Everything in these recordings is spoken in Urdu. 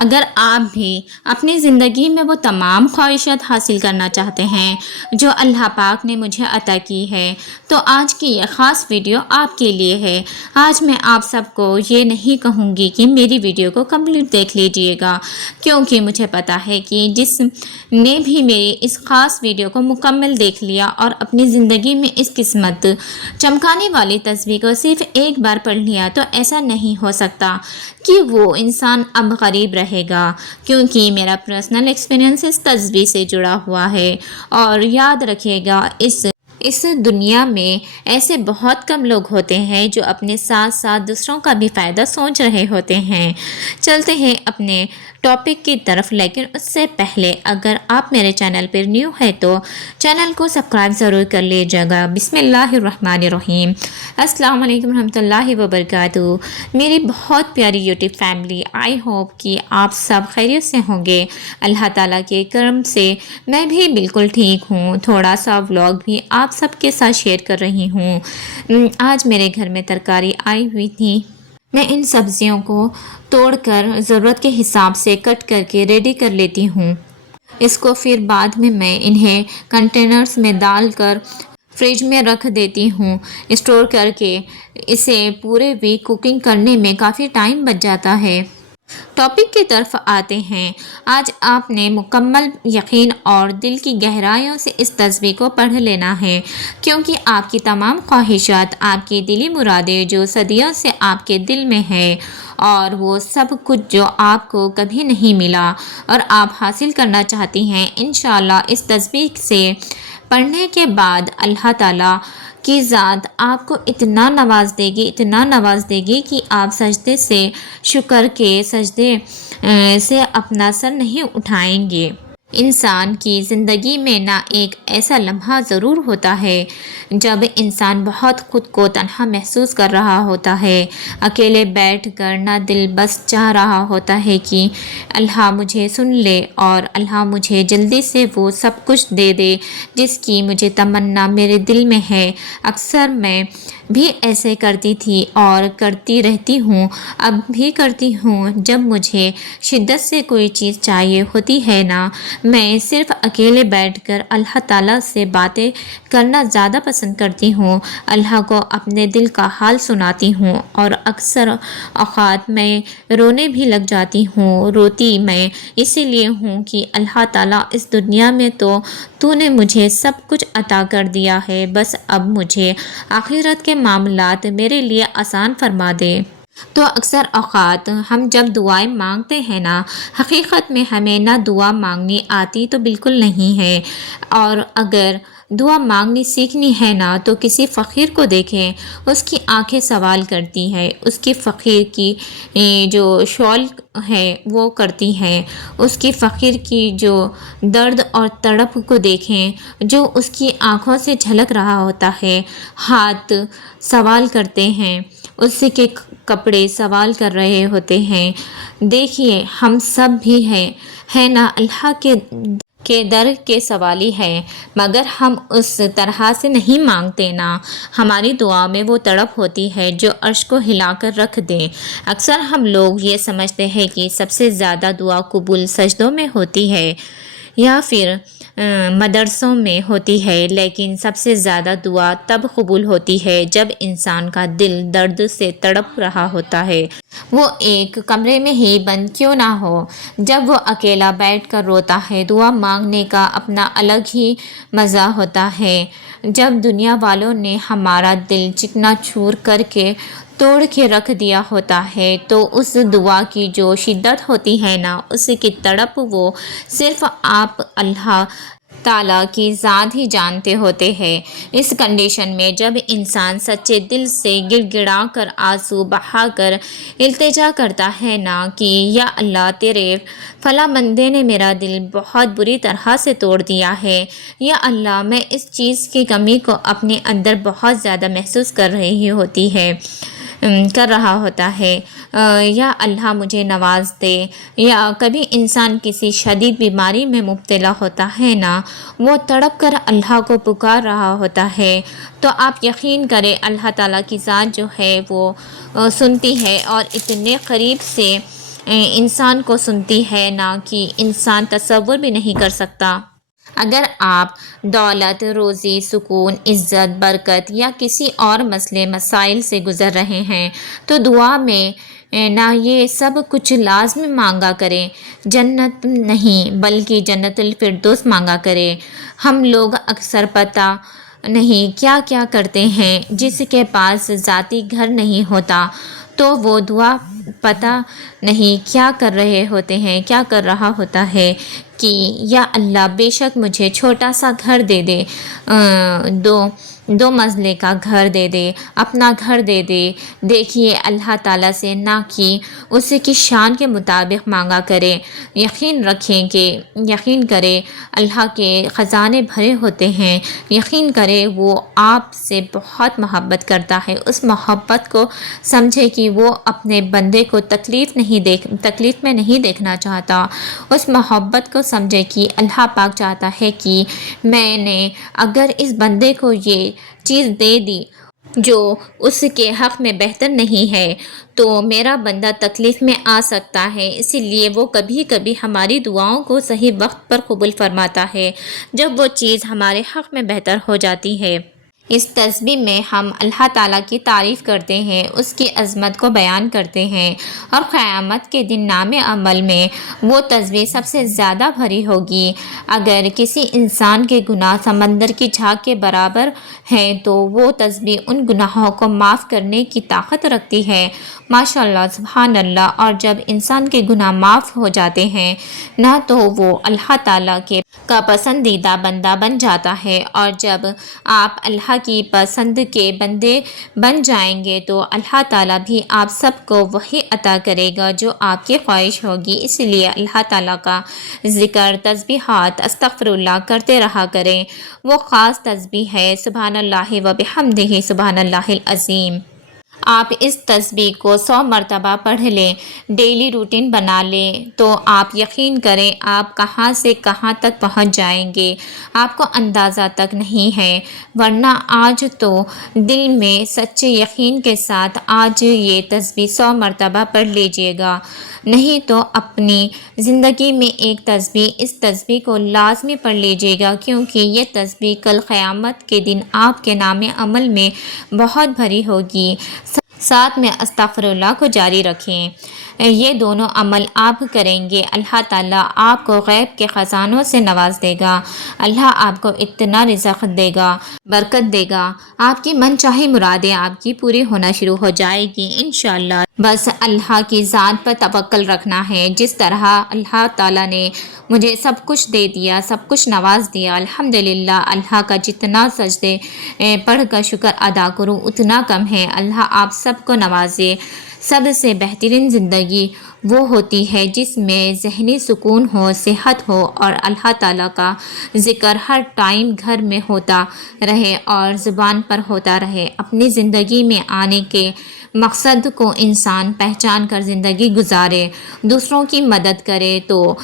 اگر آپ بھی اپنی زندگی میں وہ تمام خواہشات حاصل کرنا چاہتے ہیں جو اللہ پاک نے مجھے عطا کی ہے تو آج کی یہ خاص ویڈیو آپ کے لیے ہے۔ آج میں آپ سب کو یہ نہیں کہوں گی کہ میری ویڈیو کو کمپلیٹ دیکھ لیجئے گا، کیونکہ مجھے پتا ہے کہ جس نے بھی میری اس خاص ویڈیو کو مکمل دیکھ لیا اور اپنی زندگی میں اس قسمت چمکانے والی تصویر کو صرف ایک بار پڑھ لیا تو ایسا نہیں ہو سکتا کہ وہ انسان اب غریب رہے گا، کیونکہ میرا پرسنل ایکسپیرینس اس تصویر سے جڑا ہوا ہے۔ اور یاد رکھیے گا، اس دنیا میں ایسے بہت کم لوگ ہوتے ہیں جو اپنے ساتھ ساتھ دوسروں کا بھی فائدہ سوچ رہے ہوتے ہیں۔ چلتے ہیں اپنے ٹاپک کی طرف، لیکن اس سے پہلے اگر آپ میرے چینل پر نیو ہے تو چینل کو سبسکرائب ضرور کر لیجیے گا۔ بسم اللہ الرحمن الرحیم۔ السلام علیکم ورحمۃ اللہ وبرکاتہ۔ میری بہت پیاری یوٹیوب فیملی، آئی ہوپ کہ آپ سب خیریت سے ہوں گے۔ اللہ تعالیٰ کے کرم سے میں بھی بالکل ٹھیک ہوں۔ تھوڑا سا ولاگ بھی آپ سب کے ساتھ شیئر کر رہی ہوں۔ آج میرے گھر میں ترکاری آئی ہوئی تھی۔ میں ان سبزیوں کو توڑ کر ضرورت کے حساب سے کٹ کر کے ریڈی کر لیتی ہوں۔ اس کو پھر بعد میں انہیں کنٹینرز میں ڈال کر فریج میں رکھ دیتی ہوں اسٹور کر کے۔ اسے پورے ویک کوکنگ کرنے میں کافی ٹائم بچ جاتا ہے۔ ٹاپک کی طرف آتے ہیں۔ آج آپ نے مکمل یقین اور دل کی گہرائیوں سے اس تصویر کو پڑھ لینا ہے، کیونکہ آپ کی تمام خواہشات، آپ کی دلی مرادیں جو صدیوں سے آپ کے دل میں ہے، اور وہ سب کچھ جو آپ کو کبھی نہیں ملا اور آپ حاصل کرنا چاہتی ہیں، انشاءاللہ اس تصویر سے پڑھنے کے بعد اللہ تعالیٰ کی ذات آپ کو اتنا نواز دے گی کہ آپ سجدے سے شکر کے سجدے سے اپنا سر نہیں اٹھائیں گے۔ انسان کی زندگی میں نہ ایک ایسا لمحہ ضرور ہوتا ہے جب انسان بہت خود کو تنہا محسوس کر رہا ہوتا ہے، اکیلے بیٹھ کر نہ دل بس چاہ رہا ہوتا ہے کہ اللہ مجھے سن لے اور اللہ مجھے جلدی سے وہ سب کچھ دے دے جس کی مجھے تمنا میرے دل میں ہے۔ اکثر میں بھی ایسے کرتی تھی اور کرتی رہتی ہوں، اب بھی کرتی ہوں۔ جب مجھے شدت سے کوئی چیز چاہیے ہوتی ہے نا، میں صرف اکیلے بیٹھ کر اللہ تعالیٰ سے باتیں کرنا زیادہ پسند کرتی ہوں، اللہ کو اپنے دل کا حال سناتی ہوں، اور اکثر اوقات میں رونے بھی لگ جاتی ہوں۔ روتی میں اسی لیے ہوں کہ اللہ تعالیٰ اس دنیا میں تو نے مجھے سب کچھ عطا کر دیا ہے، بس اب مجھے آخرت کے معاملات میرے لیے آسان فرما دے۔ تو اکثر اوقات ہم جب دعائیں مانگتے ہیں نا، حقیقت میں ہمیں نہ دعا مانگنی آتی تو بالکل نہیں ہے، اور اگر دعا مانگنی سیکھنی ہے نا تو کسی فقیر کو دیکھیں، اس کی آنکھیں سوال کرتی ہے، اس کی فقیر کی جو شال ہے وہ کرتی ہے، اس کی فقیر کی جو درد اور تڑپ کو دیکھیں جو اس کی آنکھوں سے جھلک رہا ہوتا ہے، ہاتھ سوال کرتے ہیں، اس کے کپڑے سوال کر رہے ہوتے ہیں۔ دیکھیے ہم سب بھی ہیں نا اللہ کے در کے سوالی ہے، مگر ہم اس طرح سے نہیں مانگتے نا، ہماری دعا میں وہ تڑپ ہوتی ہے جو عرش کو ہلا کر رکھ دے۔ اکثر ہم لوگ یہ سمجھتے ہیں کہ سب سے زیادہ دعا قبول سجدوں میں ہوتی ہے یا پھر مدرسوں میں ہوتی ہے، لیکن سب سے زیادہ دعا تب قبول ہوتی ہے جب انسان کا دل درد سے تڑپ رہا ہوتا ہے، وہ ایک کمرے میں ہی بند کیوں نہ ہو۔ جب وہ اکیلا بیٹھ کر روتا ہے، دعا مانگنے کا اپنا الگ ہی مزہ ہوتا ہے۔ جب دنیا والوں نے ہمارا دل چکنا چور کر کے توڑ کے رکھ دیا ہوتا ہے تو اس دعا کی جو شدت ہوتی ہے نا، اس کی تڑپ وہ صرف آپ اللہ تعالیٰ کی ذات ہی جانتے ہوتے ہیں۔ اس کنڈیشن میں جب انسان سچے دل سے گڑ گڑا کر آنسو بہا کر التجا کرتا ہے نا کہ یا اللہ تیرے فلاں بندے نے میرا دل بہت بری طرح سے توڑ دیا ہے، یا اللہ میں اس چیز کی کمی کو اپنے اندر بہت زیادہ محسوس کر رہا ہوتا ہے، یا اللہ مجھے نواز دے، یا کبھی انسان کسی شدید بیماری میں مبتلا ہوتا ہے نا، وہ تڑپ کر اللہ کو پکار رہا ہوتا ہے، تو آپ یقین کریں اللہ تعالیٰ کی ذات جو ہے وہ سنتی ہے اور اتنے قریب سے انسان کو سنتی ہے نا کہ انسان تصور بھی نہیں کر سکتا۔ اگر آپ دولت، روزی، سکون، عزت، برکت یا کسی اور مسائل سے گزر رہے ہیں تو دعا میں نہ یہ سب کچھ لازم مانگا کریں، جنت نہیں بلکہ جنت الفردوس مانگا کریں۔ ہم لوگ اکثر پتہ نہیں کیا کیا کرتے ہیں۔ جس کے پاس ذاتی گھر نہیں ہوتا تو وہ دعا پتہ نہیں کیا کر رہا ہوتا ہے کہ یا اللہ بے شک مجھے چھوٹا سا گھر دے دے، دو منزلے کا گھر دے دے، اپنا گھر دے دے۔ دیکھیے اللہ تعالیٰ سے نہ کہ اس کی شان کے مطابق مانگا کرے۔ یقین کرے اللہ کے خزانے بھرے ہوتے ہیں، یقین کرے وہ آپ سے بہت محبت کرتا ہے۔ اس محبت کو سمجھے کہ وہ اپنے بندے کو تکلیف میں نہیں دیکھنا چاہتا۔ اس محبت کو سمجھے کہ اللہ پاک چاہتا ہے کہ میں نے اگر اس بندے کو یہ چیز دے دی جو اس کے حق میں بہتر نہیں ہے تو میرا بندہ تکلیف میں آ سکتا ہے۔ اسی لیے وہ کبھی کبھی ہماری دعاؤں کو صحیح وقت پر قبول فرماتا ہے جب وہ چیز ہمارے حق میں بہتر ہو جاتی ہے۔ اس تسبیح میں ہم اللہ تعالیٰ کی تعریف کرتے ہیں، اس کی عظمت کو بیان کرتے ہیں، اور قیامت کے دن نام عمل میں وہ تسبیح سب سے زیادہ بھری ہوگی۔ اگر کسی انسان کے گناہ سمندر کی جھاگ کے برابر ہیں تو وہ تسبیح ان گناہوں کو معاف کرنے کی طاقت رکھتی ہے۔ ماشاءاللہ، سبحان اللہ۔ اور جب انسان کے گناہ معاف ہو جاتے ہیں نہ تو وہ اللہ تعالیٰ کا پسندیدہ بندہ بن جاتا ہے، اور جب آپ اللہ کی پسند کے بندے بن جائیں گے تو اللہ تعالیٰ بھی آپ سب کو وہی عطا کرے گا جو آپ کی خواہش ہوگی۔ اس لیے اللہ تعالیٰ کا ذکر، تسبیحات، استغفر اللہ کرتے رہا کریں۔ وہ خاص تسبیح ہے سبحان اللہ و بحمدہ سبحان اللہ العظیم۔ آپ اس تسبیح کو 100 مرتبہ پڑھ لیں، ڈیلی روٹین بنا لیں تو آپ یقین کریں آپ کہاں سے کہاں تک پہنچ جائیں گے، آپ کو اندازہ تک نہیں ہے۔ ورنہ آج تو دل میں سچے یقین کے ساتھ آج یہ تسبیح 100 مرتبہ پڑھ لیجئے گا، نہیں تو اپنی زندگی میں ایک تسبیح اس تسبیح کو لازمی پڑھ لیجئے گا، کیونکہ یہ تسبیح کل قیامت کے دن آپ کے نام عمل میں بہت بھری ہوگی۔ ساتھ میں استغفر اللہ کو جاری رکھیں۔ یہ دونوں عمل آپ کریں گے اللہ تعالیٰ آپ کو غیب کے خزانوں سے نواز دے گا، اللہ آپ کو اتنا رزق دے گا، برکت دے گا، آپ کی من چاہی مرادیں آپ کی پوری ہونا شروع ہو جائے گی انشاءاللہ۔ بس اللہ کی ذات پر توکل رکھنا ہے۔ جس طرح اللہ تعالیٰ نے مجھے سب کچھ دے دیا، سب کچھ نواز دیا، الحمدللہ، اللہ کا جتنا سجدے پڑھ کر شکر ادا کروں اتنا کم ہے۔ اللہ آپ سب کو نوازے۔ سب سے بہترین زندگی وہ ہوتی ہے جس میں ذہنی سکون ہو، صحت ہو اور اللہ تعالیٰ کا ذکر ہر ٹائم گھر میں ہوتا رہے اور زبان پر ہوتا رہے۔ اپنی زندگی میں آنے کے مقصد کو انسان پہچان کر زندگی گزارے، دوسروں کی مدد کرے۔ تو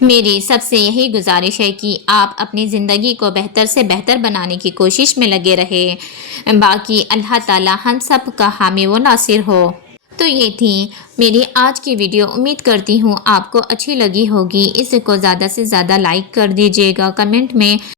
میری سب سے یہی گزارش ہے کہ آپ اپنی زندگی کو بہتر سے بہتر بنانے کی کوشش میں لگے رہے۔ باقی اللہ تعالیٰ ہم سب کا حامی و ناصر ہو۔ تو یہ تھی میری آج کی ویڈیو، امید کرتی ہوں آپ کو اچھی لگی ہوگی۔ اس کو زیادہ سے زیادہ لائک کر دیجیے گا، کمنٹ میں